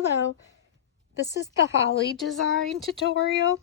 Hello, this is the holly design tutorial.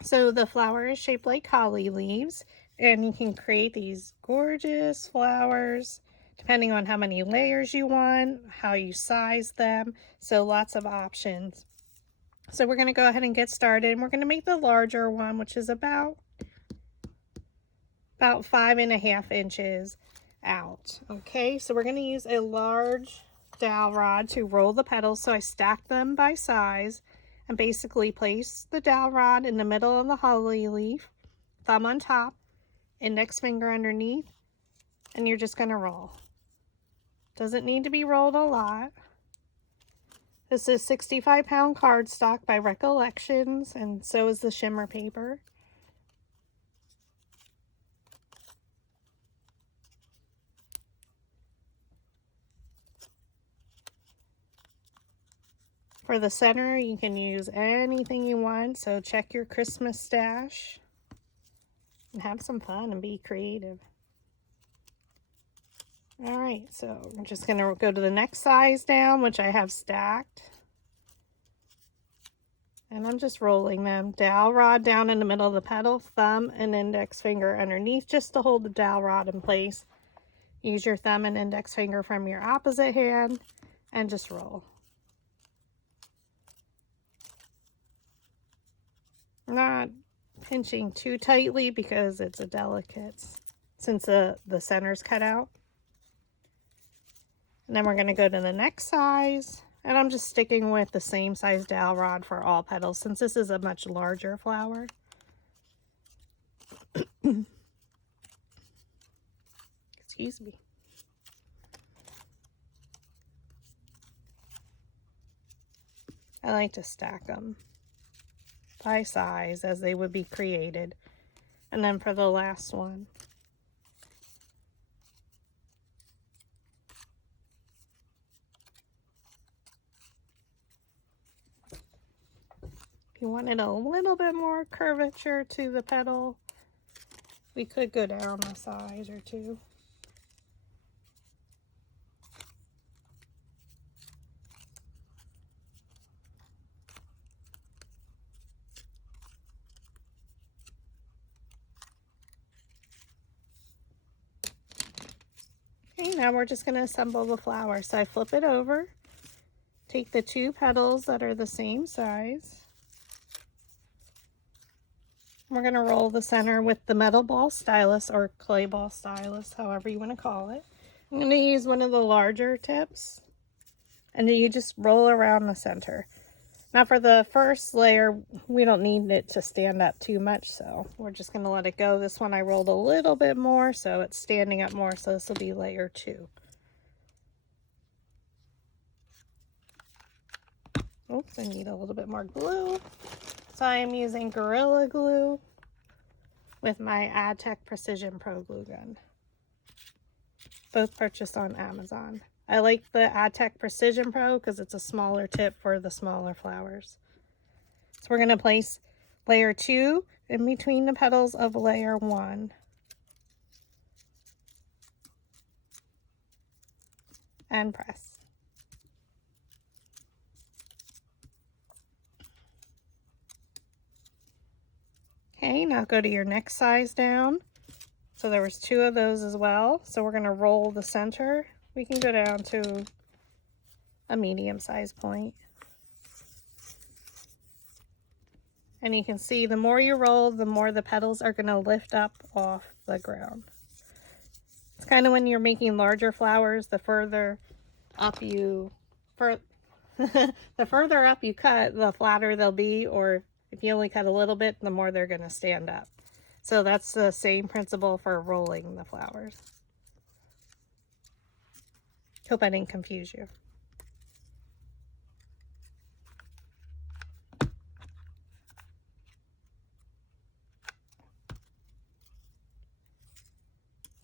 So the flower is shaped like holly leaves, and you can create these gorgeous flowers depending on how many layers you want, how you size them. So lots of options. So we're going to go ahead and get started, and we're going to make the larger one, which is about 5.5 inches out. Okay, so we're going to use a large dowel rod to roll the petals. So I stacked them by size and basically place the dowel rod in the middle of the holly leaf, thumb on top, index finger underneath, and you're just going to roll. Doesn't need to be rolled a lot. This is 65-pound cardstock by Recollections, and so is the shimmer paper. For the center, you can use anything you want, so check your Christmas stash and have some fun and be creative. All right, so I'm just going to go to the next size down, which I have stacked. And I'm just rolling them. Dowel rod down in the middle of the petal, thumb and index finger underneath just to hold the dowel rod in place. Use your thumb and index finger from your opposite hand and just roll. Not pinching too tightly because it's a delicate, since the center's cut out. And then we're going to go to the next size, and I'm just sticking with the same size dowel rod for all petals since this is a much larger flower. Excuse me. I like to stack them by size as they would be created. And then for the last one, if you wanted a little bit more curvature to the petal, we could go down a size or two. Okay, now we're just going to assemble the flower. So I flip it over, take the two petals that are the same size. We're going to roll the center with the metal ball stylus or clay ball stylus, however you want to call it. I'm going to use one of the larger tips, and then you just roll around the center. Now for the first layer, we don't need it to stand up too much, so we're just going to let it go. This one I rolled a little bit more, so it's standing up more, so this will be layer 2. Oops, I need a little bit more glue. So I am using Gorilla Glue with my AdTech Precision Pro Glue Gun. Both purchased on Amazon. I like the AdTech Precision Pro because it's a smaller tip for the smaller flowers. So we're going to place layer 2 in between the petals of layer 1. And press. Okay, now go to your next size down. So there was 2 of those as well. So we're going to roll the center. We can go down to a medium-sized point. And you can see the more you roll, the more the petals are going to lift up off the ground. It's kind of when you're making larger flowers, the further up you the further up you cut, the flatter they'll be, or if you only cut a little bit, the more they're going to stand up. So that's the same principle for rolling the flowers. Hope I didn't confuse you.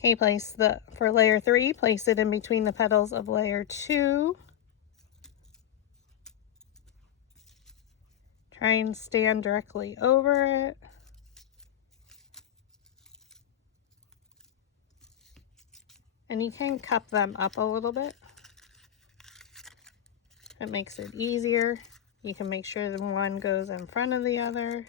Okay, for layer 3, place it in between the petals of layer 2. Try and stand directly over it. And you can cup them up a little bit. It makes it easier. You can make sure that one goes in front of the other.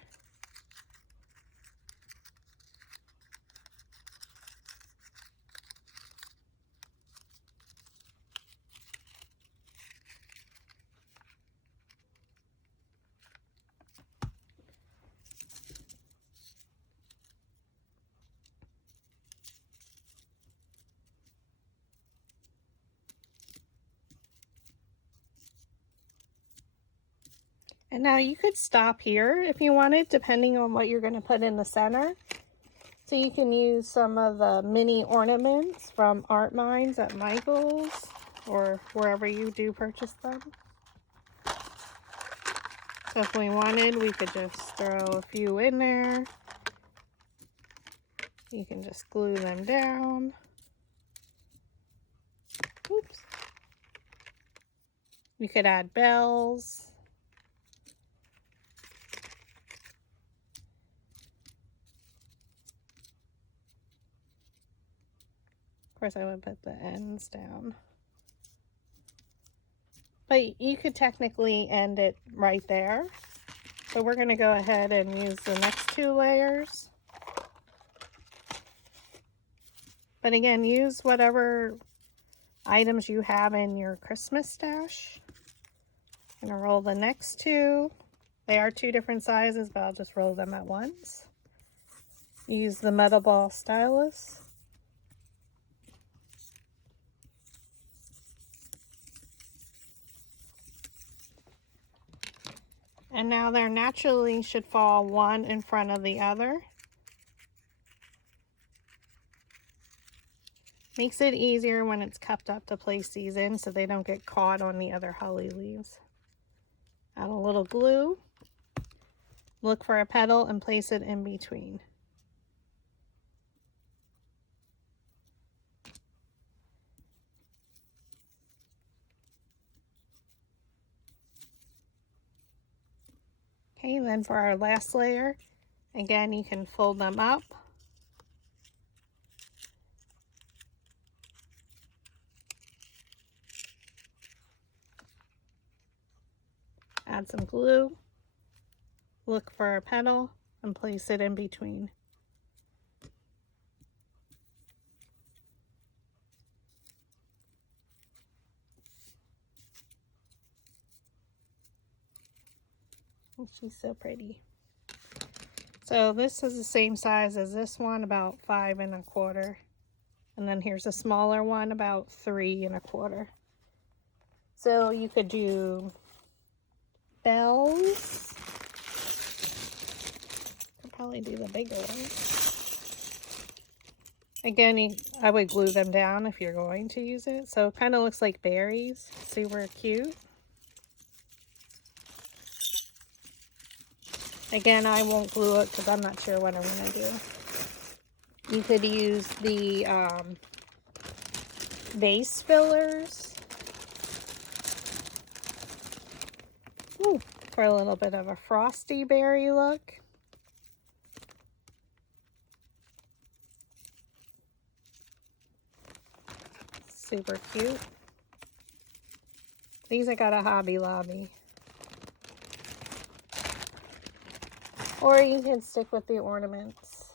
And now you could stop here if you wanted, depending on what you're going to put in the center. So you can use some of the mini ornaments from Art Minds at Michael's or wherever you do purchase them. So if we wanted, we could just throw a few in there. You can just glue them down. Oops. You could add bells. Of course, I would put the ends down. But you could technically end it right there. So we're going to go ahead and use the next 2 layers. But again, use whatever items you have in your Christmas stash. I'm going to roll the next 2. They are 2 different sizes, but I'll just roll them at once. Use the metal ball stylus. And now they naturally should fall one in front of the other. Makes it easier when it's cupped up to place these in so they don't get caught on the other holly leaves. Add a little glue. Look for a petal and place it in between. Okay, then for our last layer, again, you can fold them up. Add some glue. Look for a petal and place it in between. Oh, she's so pretty. So this is the same size as this one, about 5 1/4. And then here's a smaller one, about 3 1/4. So you could do bells. Could probably do the bigger one. Again, I would glue them down if you're going to use it. So it kind of looks like berries. Super cute. Again, I won't glue it because I'm not sure what I'm going to do. You could use the vase fillers. Ooh, for a little bit of a frosty berry look. Super cute. These I got at Hobby Lobby. Or you can stick with the ornaments.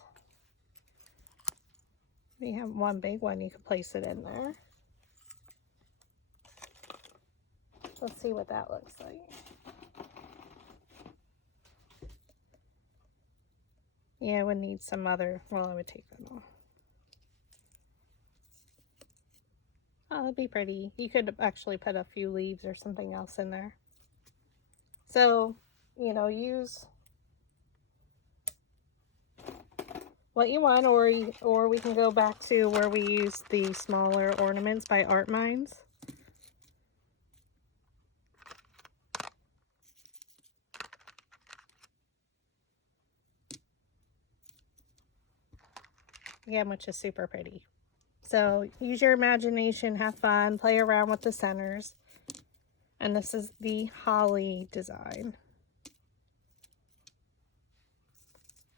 If you have one big one, you can place it in there. Let's see what that looks like. Yeah, I would need some other, well, I would take them off. Oh, it'd be pretty. You could actually put a few leaves or something else in there. So, you know, use what you want, or we can go back to where we use the smaller ornaments by Art Minds. Yeah, which is super pretty. So use your imagination, have fun, play around with the centers. And this is the holly design.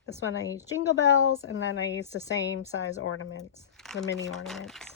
This one I used jingle bells, and then I used the same size ornaments, the mini ornaments.